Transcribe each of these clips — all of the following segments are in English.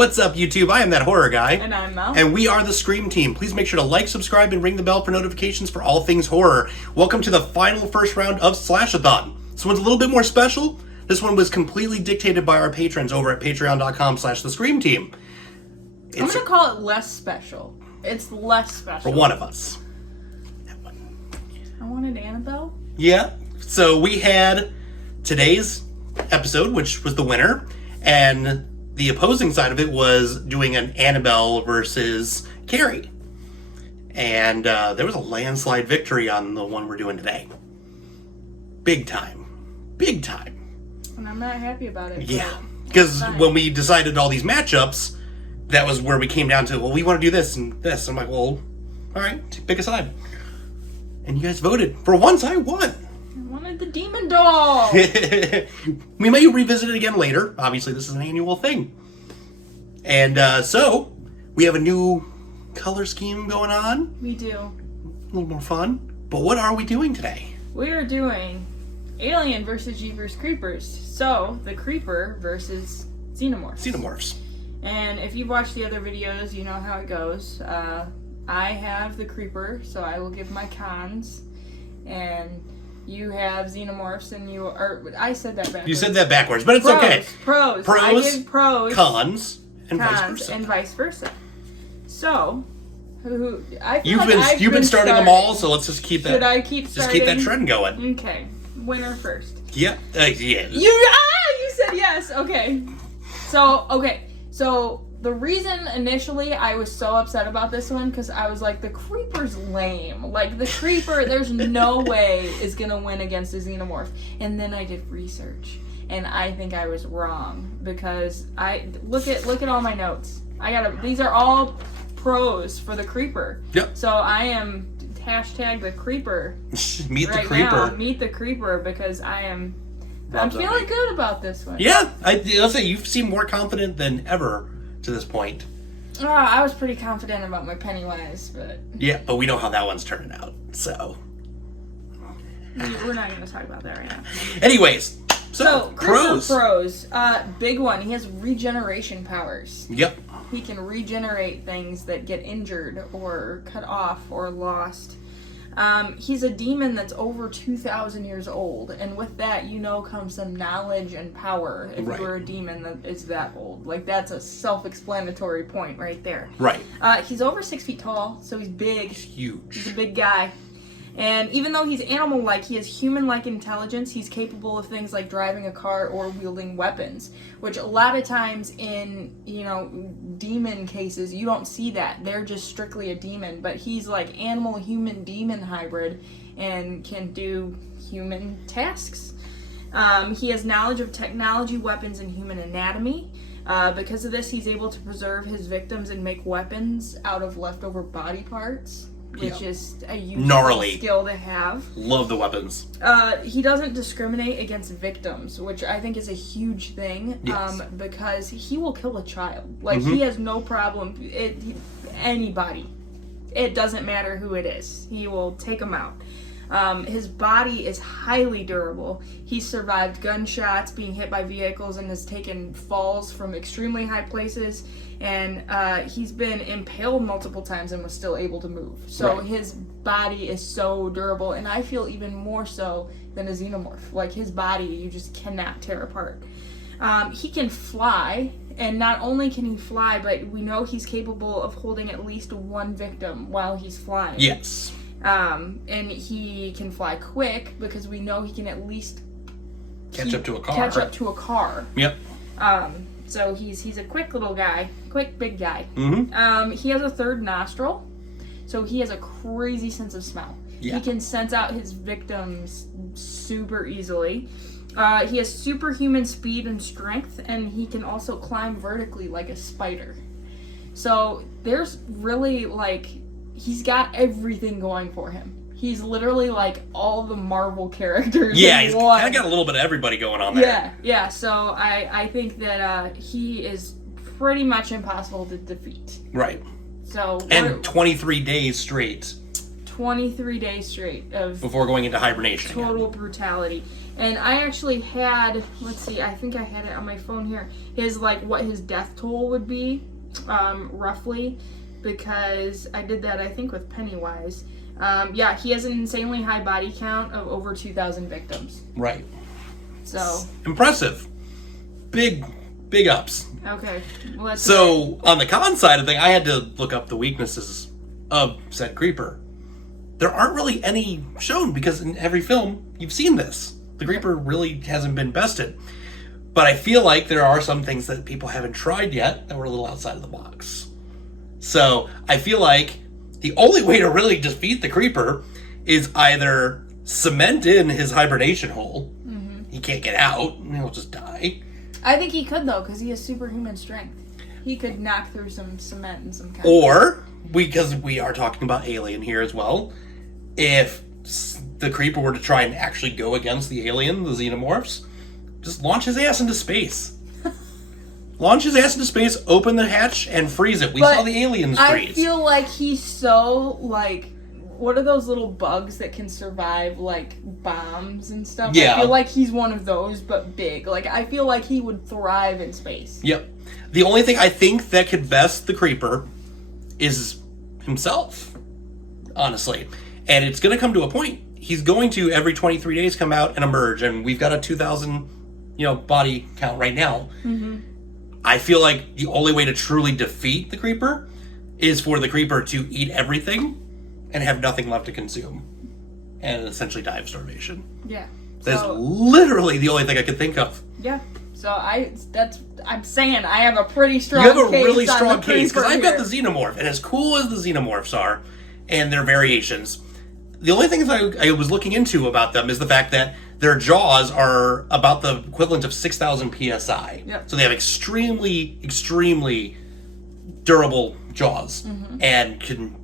What's up, YouTube? I am that horror guy. And I'm Mel. And we are the Scream Team. Please make sure to like, subscribe, and ring the bell for notifications for all things horror. Welcome to the final first round of SLASHETHON. This one's a little bit more special. This one was completely dictated by our patrons over at patreon.com/thescreamteam. I'm going to call it less special. It's less special. For one of us. I wanted Annabelle. Yeah. So we had today's episode, which was the winner, and the opposing side of it was doing an Annabelle versus Carrie. And there was a landslide victory on the one we're doing today. Big time. Big time. And I'm not happy about it. Yeah. Because when we decided all these matchups, that was where we came down to, well, we want to do this and this. I'm like, well, all right, pick a side. And you guys voted. For once, I won. I wanted the demon doll. We may revisit it again later. Obviously, this is an annual thing. And so, we have a new color scheme going on. We do. A little more fun. But what are we doing today? We are doing Alien versus Jeepers Creepers. So, the Creeper versus Xenomorphs. Xenomorphs. And if you've watched the other videos, you know how it goes. I have the Creeper, so I will give my cons. And you have Xenomorphs, and you are... I said that backwards. You said that backwards, but it's okay. Pros. Pros, I give pros. Cons, and vice versa. So, you've been starting them all, so let's just keep that. Should I keep starting? Just keep that trend going. Okay, winner first. Yeah, yeah. You said yes. Okay. So the reason initially I was so upset about this one because I was like, the Creeper's lame. Like the Creeper, there's no way is gonna win against a Xenomorph. And then I did research, and I think I was wrong because I look at all my notes. These are all pros for the Creeper. Yep. So I am hashtag the Creeper. Meet right the Creeper. Now. Meet the Creeper because I'm feeling good about this one. Yeah, I'll say you seem more confident than ever to this point. Oh, I was pretty confident about my Pennywise, but... Yeah, but we know how that one's turning out, so... We're not going to talk about that right now. Anyways, so pros. Big one, he has regeneration powers. Yep. He can regenerate things that get injured or cut off or lost. He's a demon that's over 2,000 years old, and with that, comes some knowledge and power if you're a demon that is that old. Like, that's a self-explanatory point right there. Right. He's over 6 feet tall, so he's big. He's huge. He's a big guy. And even though he's animal-like, he has human-like intelligence. He's capable of things like driving a car or wielding weapons, which a lot of times in, demon cases, you don't see that. They're just strictly a demon. But he's like animal-human-demon hybrid and can do human tasks. He has knowledge of technology, weapons, and human anatomy. Because of this, he's able to preserve his victims and make weapons out of leftover body parts. Which is a useful skill to have. Love the weapons. He doesn't discriminate against victims, which I think is a huge thing. Yes. Because he will kill a child. Like, he has no problem. Anybody. It doesn't matter who it is. He will take them out. His body is highly durable. He's survived gunshots, being hit by vehicles, and has taken falls from extremely high places. And he's been impaled multiple times and was still able to move. So his body is so durable, and I feel even more so than a Xenomorph. Like, his body, you just cannot tear apart. He can fly, and not only can he fly, but we know he's capable of holding at least one victim while he's flying. Yes. And he can fly quick because we know he can at least catch up to a car. Yep. So he's a quick little guy, quick big guy. Mm-hmm. He has a third nostril, so he has a crazy sense of smell. Yeah. He can sense out his victims super easily. He has superhuman speed and strength, and he can also climb vertically like a spider. So there's really, he's got everything going for him. He's literally like all the Marvel characters. Yeah, he's kind of got a little bit of everybody going on there. Yeah. So I think that he is pretty much impossible to defeat. Right. So 23 days straight. 23 days straight of before going into hibernation. Total brutality. And I actually had, let's see, I think I had it on my phone here, what his death toll would be, roughly, because I did that, I think, with Pennywise. Yeah, he has an insanely high body count of over 2,000 victims. Right. So. Impressive. Big ups. Okay. Well, so, on the con side of the thing, I had to look up the weaknesses of said creeper. There aren't really any shown, because in every film, you've seen this. The creeper really hasn't been bested. But I feel like there are some things that people haven't tried yet that were a little outside of the box. So, I feel like the only way to really defeat the creeper is either cement in his hibernation hole. Mm-hmm. He can't get out, and he'll just die. I think he could, though, because he has superhuman strength. He could knock through some cement and some kind Or, because we are talking about Alien here as well, if the creeper were to try and actually go against the alien, the xenomorphs, just launch his ass into space. Launch his ass into space, open the hatch, and freeze it. We saw the aliens freeze. I feel like he's so, what are those little bugs that can survive, bombs and stuff? Yeah. I feel like he's one of those, but big. I feel like he would thrive in space. Yep. The only thing I think that could best the creeper is himself, honestly. And it's going to come to a point. He's going to, every 23 days, come out and emerge, and we've got a 2,000, body count right now. Mm-hmm. I feel like the only way to truly defeat the creeper is for the creeper to eat everything and have nothing left to consume, and essentially die of starvation. Yeah. That's literally the only thing I could think of. Yeah. So I'm saying I have a pretty strong case. You have a case really strong case, because I've got here. the xenomorph, and as cool as the xenomorphs are, and their variations, the only thing that I was looking into about them is the fact that their jaws are about the equivalent of 6,000 psi. Yep. So they have extremely, extremely durable jaws, and can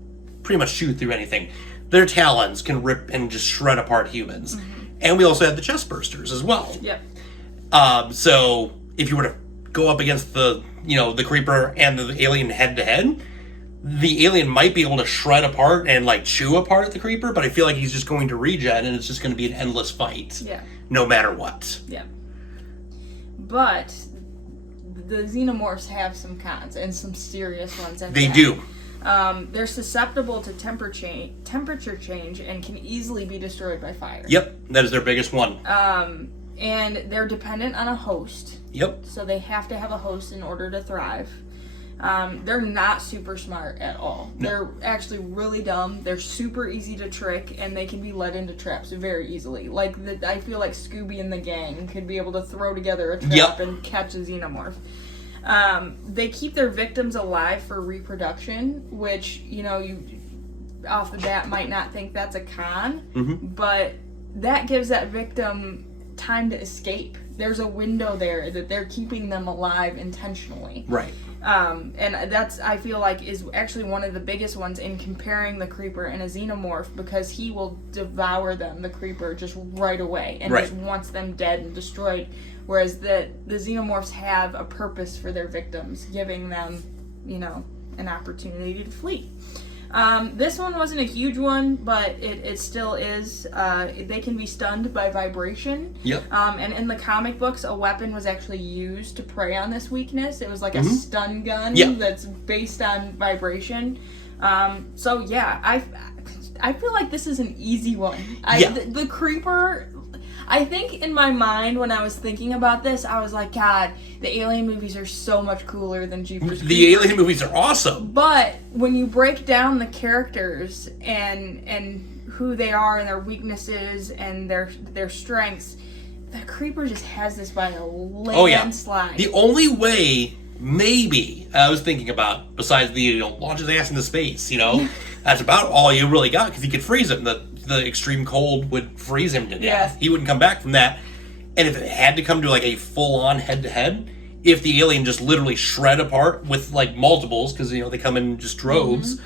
pretty much shoot through anything. Their talons can rip and just shred apart humans. And we also have the chest bursters as well. Yep. So if you were to go up against the creeper and the alien head to head, the alien might be able to shred apart and chew apart the creeper, but I feel like he's just going to regen, and it's just going to be an endless fight. Yeah. No matter what. Yeah. But the xenomorphs have some cons, and some serious ones. They do. They're susceptible to temperature change and can easily be destroyed by fire. Yep, that is their biggest one. And they're dependent on a host. Yep. So they have to have a host in order to thrive. They're not super smart at all. No. They're actually really dumb. They're super easy to trick, and they can be led into traps very easily. I feel like Scooby and the gang could be able to throw together a trap and catch a xenomorph. They keep their victims alive for reproduction, which, you off the bat might not think that's a con, but that gives that victim time to escape. There's a window there that they're keeping them alive intentionally. Right. And that's, I feel like, is actually one of the biggest ones in comparing the creeper and a xenomorph, because he will devour them, the creeper, just right away, and just wants them dead and destroyed. Whereas the xenomorphs have a purpose for their victims, giving them, an opportunity to flee. This one wasn't a huge one, but it still is. They can be stunned by vibration. Yep. And in the comic books, a weapon was actually used to prey on this weakness. It was like a stun gun that's based on vibration. So yeah, I feel like this is an easy one. The creeper. I think in my mind, when I was thinking about this, I was like, God, the Alien movies are so much cooler than Jeepers Creepers. The Alien movies are awesome. But when you break down the characters and who they are and their weaknesses and their strengths, the Creeper just has this by a landslide. The only way, maybe, I was thinking about, besides the launch his ass into space, that's about all you really got, because he could freeze him. The extreme cold would freeze him to death. Yeah. He wouldn't come back from that. And if it had to come to a full-on head-to-head, if the alien just literally shred apart with multiples, because they come in just droves,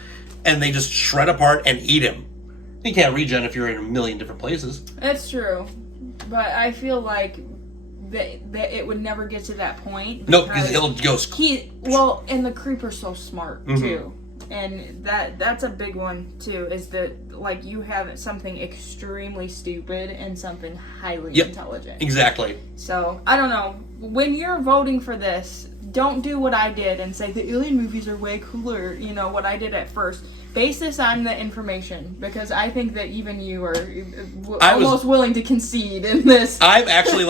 and they just shred apart and eat him. You can't regen if you're in a million different places. That's true. But I feel like that it would never get to that point. No, because he'll go... And the Creeper's so smart, too. And that's a big one too, is that like you have something extremely stupid and something highly intelligent. Exactly. So I don't know. When you're voting for this, don't do what I did and say the alien movies are way cooler, you know, what I did at first. Base this on the information, because I think that even you are almost willing to concede in this. I'm actually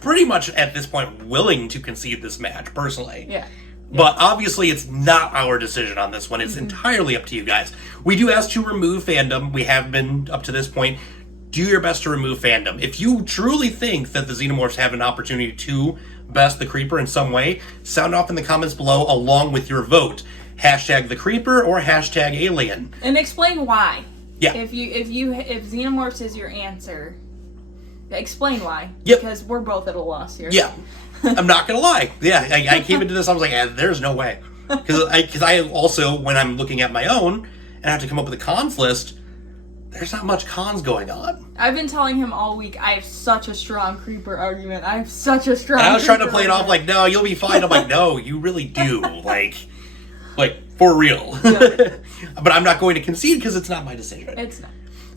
pretty much at this point willing to concede this match, personally. Yeah. But obviously it's not our decision on this one. It's entirely up to you guys. We do ask to remove fandom. We have been up to this point. Do your best to remove fandom. If you truly think that the Xenomorphs have an opportunity to best the Creeper in some way, sound off in the comments below along with your vote. Hashtag the Creeper or hashtag alien. And explain why. Yeah. If Xenomorphs is your answer, explain why. Yep. Because we're both at a loss here. Yeah. I'm not gonna lie. Yeah, I came into this, I was like, there's no way. Because I also, when I'm looking at my own, and I have to come up with a cons list, there's not much cons going on. I've been telling him all week, I have such a strong Creeper argument. I have such a strong And I was trying to Creeper play it off argument. like, no, you'll be fine. I'm like, no, you really do. Like for real. Yeah. But I'm not going to concede because it's not my decision. It's not.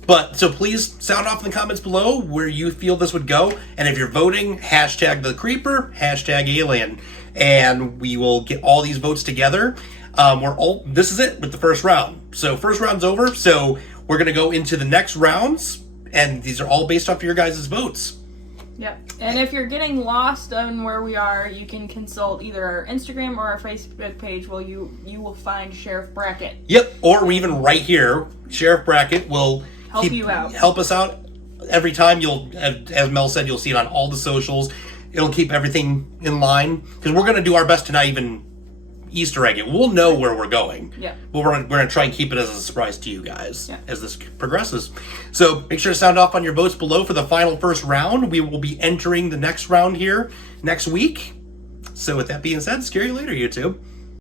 But, so please sound off in the comments below where you feel this would go. And if you're voting, hashtag the Creeper, hashtag alien. And we will get all these votes together. This is it with the first round. So first round's over. So we're going to go into the next rounds. And these are all based off your guys' votes. Yep. And if you're getting lost on where we are, you can consult either our Instagram or our Facebook page where you will find Sheriff Brackett. Yep. Or even right here, Sheriff Brackett will help us out every time. You'll, as Mel said, you'll see it on all the socials. It'll keep everything in line because we're going to do our best to not even Easter egg it. We'll know where we're going. Yeah. But we're going to try and keep it as a surprise to you guys as this progresses. So make sure to sound off on your votes below for the final first round. We will be entering the next round here next week. So with that being said, scary later, YouTube.